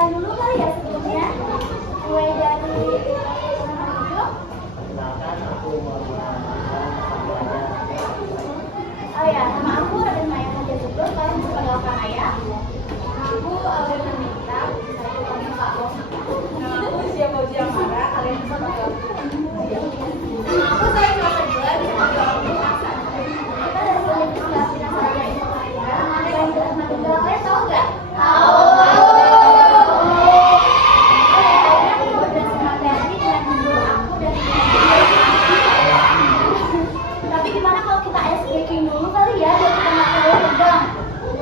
kenalan dulu kali ya sebelumnya. Mulai dari hidup. Kenalkan aku Muhammad Oh ya, nama aku Raden Maya Haja Zubur. Kalian bisa panggil Kak Maya. Aku Alvin Nita, saya panggil Kak Rom. Nama aku Sia Fauzi Amara, kalian bisa panggil aku. Nama aku saya Selasa Gila, bisa panggil aku Aksan. Kita dari Universitas Bina Sarjana Indonesia. Dan kalian tahu nggak? Tahu. Aku mau jelasin materi dengan judul aku dan tapi gimana kalau kita ice breaking dulu kali ya, biar kita nggak terlalu tegang.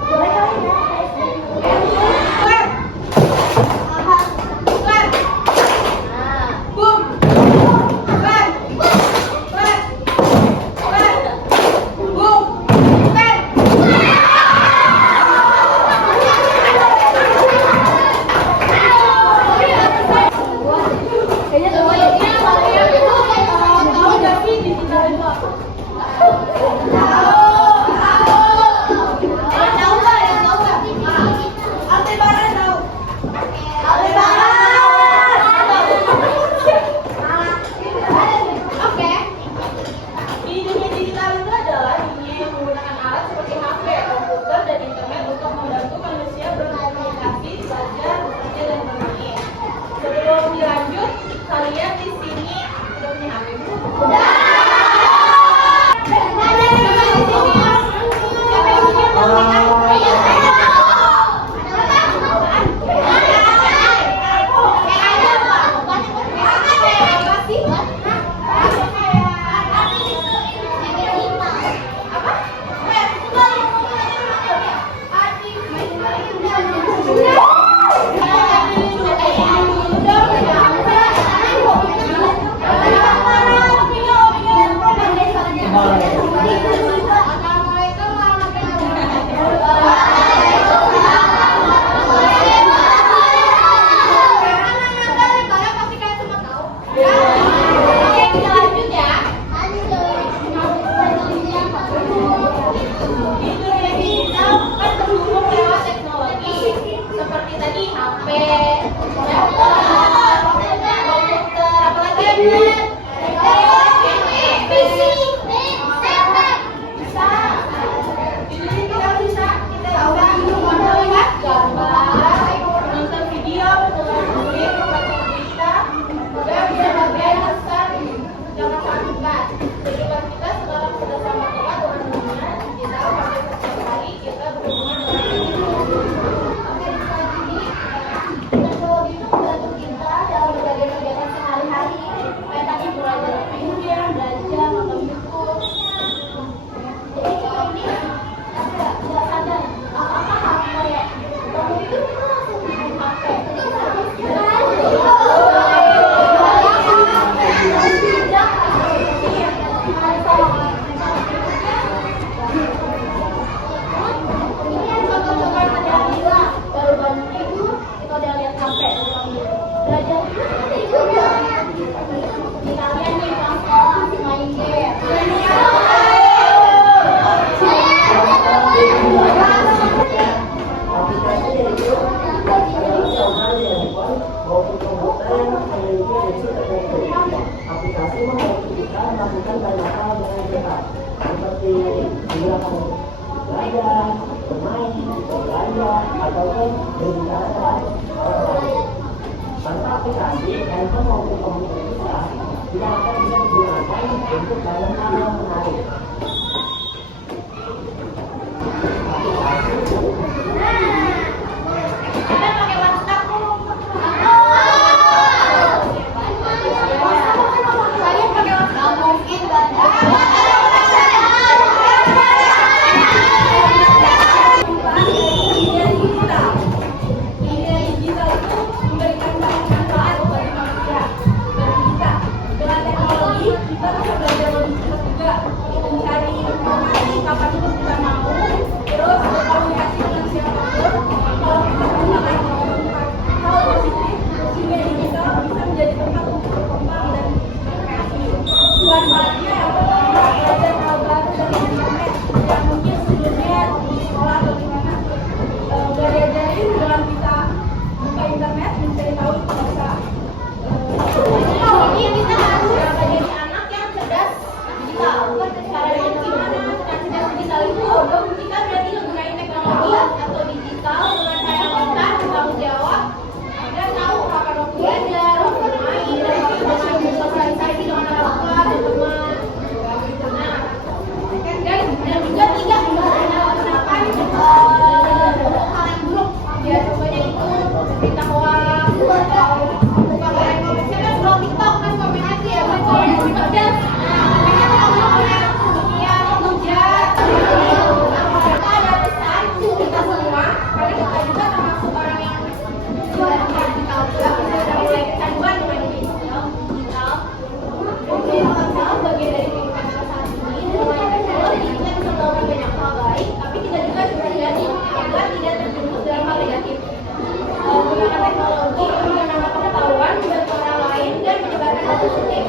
Boleh kali ya kita ice breaking dulu? Kayaknya semuanya tahu nggak sih di sini itu apa? Di dunia digital itu adalah dunia yang menggunakan alat seperti HP, komputer, dan internet untuk membantu manusia berkomunikasi, belajar, bekerja, dan bermain. Sebelum dilanjut, kalian di sini udah punya HP belum? Udah. Siapa yang punya? Seperti tadi HP, laptop, komputer, apalagi bisa. Jadi kita bisa melihat gambar, nonton video, menonton musik, membaca berita, dan berbagai pesan. Jangan sampaikan. Kehidupan kita sekarang sudah sangat dekat dengan dunia digital. Pada setiap hari kita berhubungan dengan Teknologi itu membantu kita dalam berbagai kegiatan sehari-hari. Kayak tadi mulai dari main game, belajar, nonton YouTube. Jadi kita ini nggak sadar apa-apa kayak bangun itu kita langsung main HP. Ini yang contoh-contoh yang tadi aku bilang, baru bangun tidur kita udah lihat HP. Belajar juga. Di kalian nih pulang sekolah main game. aplikasi itu dalam hal handphone maupun komputer yang memiliki risiko tertentu. Aplikasi membantu kita melakukan banyak hal dengan cepat, seperti menggunakan belajar, bermain, berbelanja, ataupun berbicara dengan orang lain. Tanpa aplikasi, handphone maupun komputer kita tidak akan bisa digunakan untuk banyak hal yang menarik. Kita pakai WhatsApp. Kalian pakai WhatsApp mungkin Dunia digital itu memberikan banyak manfaat bagi manusia dan kita. Dengan teknologi, kita bisa belajar lebih cepat juga, mencari informasi kapan pun kita mau, terus berkomunikasi dengan siapapun. Kalau kita menggunakan hal positif, dunia digital bisa menjadi tempat untuk berkembang dan berkreasi. Manfaatnya yang pertama, belajar hal baru dari internet yang mungkin sebelumnya di sekolah atau di mana nggak diajarin. Dengan kita buka internet internet mencari tahu bahasa Jadi kita harus jadi anak yang cerdas digital. Caranya gimana? Cerdas digital itu kita berarti menggunakan teknologi atau digital dengan cara pintar, bertanggung jawab, dan tahu kapan waktu belajar, waktu bermain, dan waktu bersosialisasi dengan orang tua dan teman. Nah, dan juga tidak menggunakan hal yang buruk. Ya, contohnya itu berita hoax atau buka komen komennya kan scroll TikTok kan komennya tuh ya bukan komen pedas. Komennya tuh ya menghujat. Kita ada pesan untuk kita semua karena kita juga termasuk orang yang digital juga. Dari kecanduan dengan digital. Digital bagian dari kehidupan kita saat ini. Dengan teknologi kita bisa melakukan banyak hal baik, tapi kita juga harus hati-hati agar tidak terjerumus dalam hal negatif. Menggunakan teknologi untuk menambah pengetahuan, membantu orang lain, dan menyebarkan hal positif.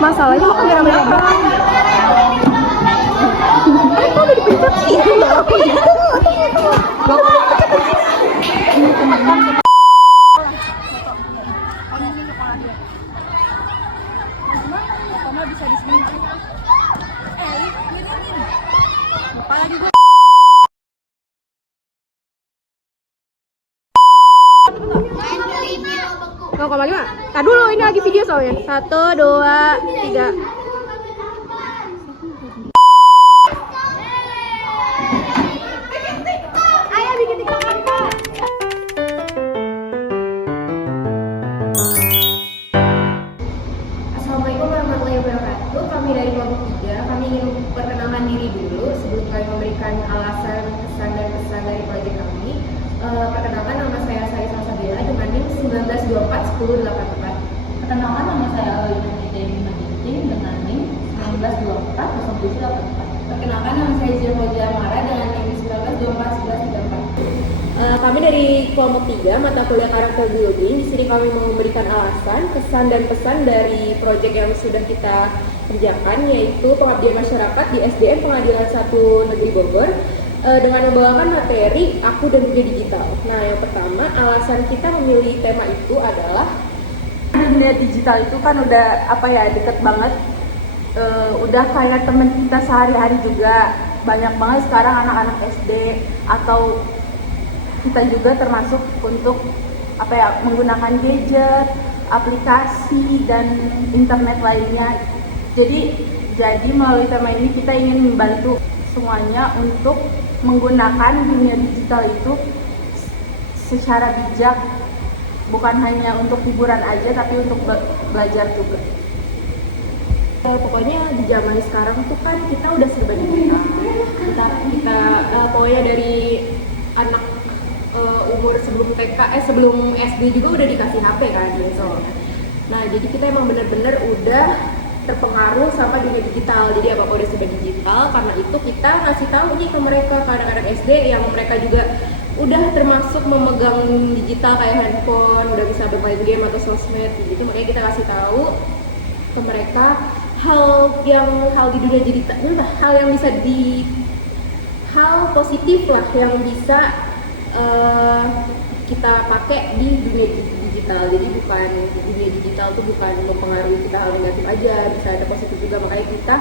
Masalahnya mau kamera belakang. Apa udah dipencet sih? Itu nggak apa gitu. Bisa di sini. Lupa lagi gue. Nggak koma 5. Nah dulu ini lagi video soalnya. 1, 2, 3. Ayo bikin TikTok kita. Assalamualaikum warahmatullahi wabarakatuh. Kami dari kelompok 3, kami ingin memperkenalkan diri dulu sebelum kami memberikan alasan, pesan dan pesan dari proyek kami. Perkenalkan, nama saya Sari Salsabila dengan NIM 19241084. Perkenalkan, nama saya Alina Dewi Madinting dengan NIM 19240784. Perkenalkan, nama saya Zirhoja Amara dengan NIM 19241134. Kami dari kelompok 3 mata kuliah karakter building. Di sini kami mau memberikan alasan, pesan dan pesan dari proyek yang sudah kita kerjakan, yaitu pengabdian masyarakat di SDN Pengadilan 1 Negeri Bogor dengan membawakan materi aku dan juga digital. Nah, yang pertama, alasan kita memilih tema itu adalah Dunia digital itu kan udah deket banget, udah kayak temen kita sehari-hari juga. Banyak banget sekarang anak-anak SD atau kita juga termasuk untuk menggunakan gadget, aplikasi dan internet lainnya. Jadi melalui tema ini kita ingin membantu semuanya untuk menggunakan dunia digital itu secara bijak, bukan hanya untuk hiburan aja tapi untuk belajar juga. Pokoknya di zaman sekarang tuh kan kita udah serba digital. Kita pokoknya dari anak umur sebelum sebelum SD juga udah dikasih HP kan soalnya. Nah, jadi kita emang bener-bener udah terpengaruh sama dunia digital. Jadi apa udah serba digital, karena itu kita ngasih tahu nih ke mereka, ke anak-anak SD yang mereka juga udah termasuk memegang digital kayak handphone, udah bisa bermain game atau sosmed gitu. Makanya kita kasih tahu ke mereka hal di dunia digital, hal yang bisa hal positif lah yang bisa kita pakai di dunia digital. Jadi bukan dunia digital tuh bukan mempengaruhi kita hal negatif aja, bisa ada positif juga. Makanya kita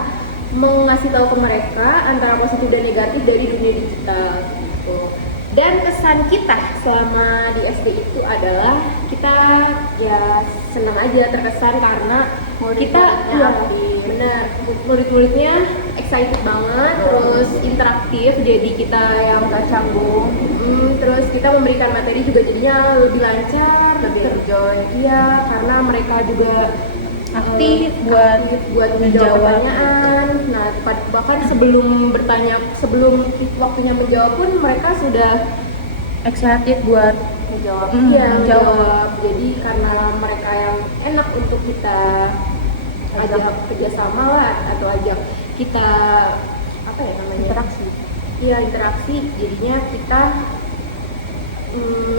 mengasih tahu ke mereka antara positif dan negatif dari dunia digital gitu. Dan kesan kita selama di SD itu adalah kita ya senang aja, terkesan karena kita ya benar, murid-muridnya excited banget, terus interaktif, jadi kita yang nggak canggung, terus kita memberikan materi juga jadinya lebih lancar, lebih enjoy. Iya, karena mereka juga aktif buat menjawab pertanyaan. Nah, bahkan sebelum waktunya menjawab pun mereka sudah excited buat menjawab. Iya, menjawab. Jadi karena mereka yang enak untuk kita ajak kerjasama lah, atau ajak kita apa ya namanya, interaksi. Iya, interaksi. Jadinya kita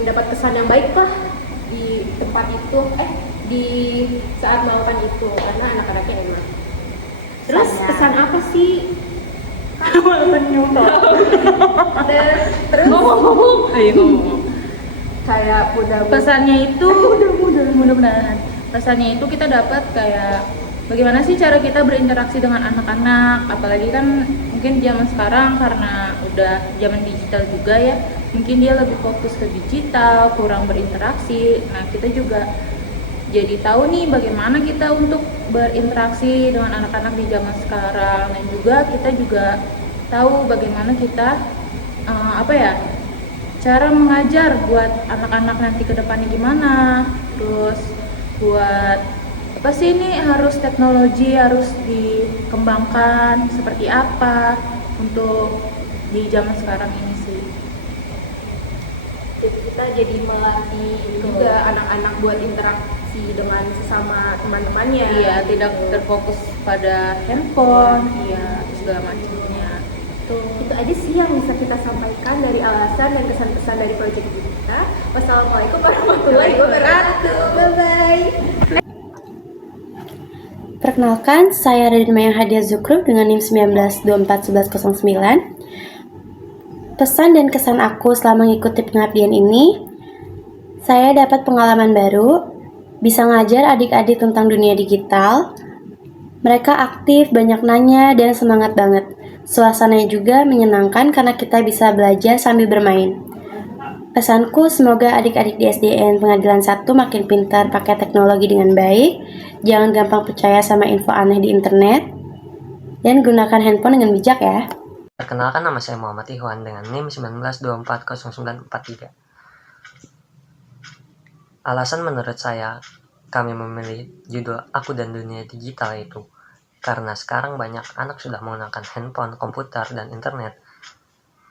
dapat kesan yang baik lah di tempat itu, di saat melakukan itu, karena anak-anaknya enak. Terus kesan apa sih? Terus Kayak pesannya itu mudah-mudahan pesannya itu kita dapat kayak bagaimana sih cara kita berinteraksi dengan anak-anak, apalagi kan mungkin zaman sekarang karena udah zaman digital juga ya, mungkin dia lebih fokus ke digital, kurang berinteraksi. Nah, kita juga jadi tahu nih bagaimana kita untuk berinteraksi dengan anak-anak di zaman sekarang, dan juga kita juga tahu bagaimana kita cara mengajar buat anak-anak nanti ke depannya gimana. Terus buat apa sih, ini harus teknologi harus dikembangkan seperti apa untuk di zaman sekarang ini sih. Jadi kita jadi melatih juga anak-anak buat interaksi dengan sesama teman-temannya. Iya, tidak terfokus pada handphone, iya segala macamnya. Itu aja sih yang bisa kita sampaikan dari alasan dan kesan-kesan dari proyek kita. Wassalamualaikum warahmatullahi wabarakatuh. Bye-bye. Perkenalkan, saya Radin Mayang Hadiah Zukru dengan NIM 19241109. Pesan dan kesan aku selama mengikuti pengabdian ini, saya dapat pengalaman baru, bisa ngajar adik-adik tentang dunia digital. Mereka aktif, banyak nanya, dan semangat banget. Suasananya juga menyenangkan karena kita bisa belajar sambil bermain. Pesanku, semoga adik-adik di SDN Pengadilan 1 makin pintar pakai teknologi dengan baik, jangan gampang percaya sama info aneh di internet, dan gunakan handphone dengan bijak ya. Perkenalkan, nama saya Muhammad Ihwan dengan NIM 19240943. Alasan menurut saya kami memilih judul Aku dan Dunia Digital itu karena sekarang banyak anak sudah menggunakan handphone, komputer, dan internet.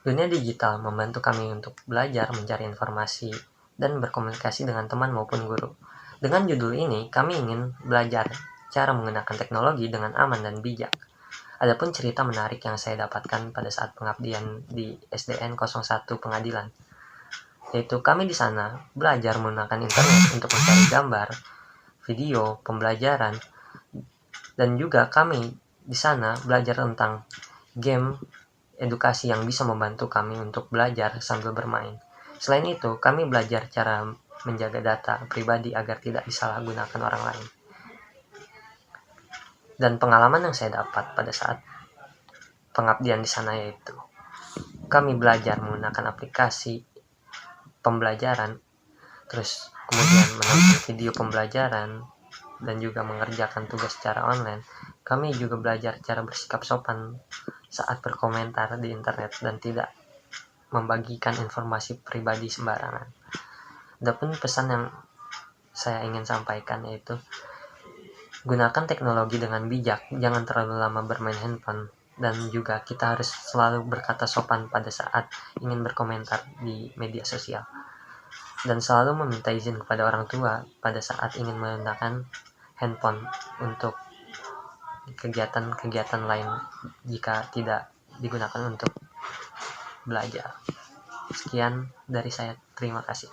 Dunia digital membantu kami untuk belajar, mencari informasi, dan berkomunikasi dengan teman maupun guru. Dengan judul ini, kami ingin belajar cara menggunakan teknologi dengan aman dan bijak. Adapun cerita menarik yang saya dapatkan pada saat pengabdian di SDN 01 Pengadilan, yaitu kami di sana belajar menggunakan internet untuk mencari gambar, video, pembelajaran, dan juga kami di sana belajar tentang game edukasi yang bisa membantu kami untuk belajar sambil bermain. Selain itu, kami belajar cara menjaga data pribadi agar tidak disalahgunakan orang lain. Dan pengalaman yang saya dapat pada saat pengabdian di sana yaitu kami belajar menggunakan aplikasi pembelajaran, terus kemudian menonton video pembelajaran, dan juga mengerjakan tugas secara online. Kami juga belajar cara bersikap sopan saat berkomentar di internet dan tidak membagikan informasi pribadi sembarangan. Adapun pesan yang saya ingin sampaikan yaitu gunakan teknologi dengan bijak, jangan terlalu lama bermain handphone, dan juga kita harus selalu berkata sopan pada saat ingin berkomentar di media sosial, dan selalu meminta izin kepada orang tua pada saat ingin menggunakan handphone untuk kegiatan-kegiatan lain jika tidak digunakan untuk belajar. Sekian dari saya, terima kasih.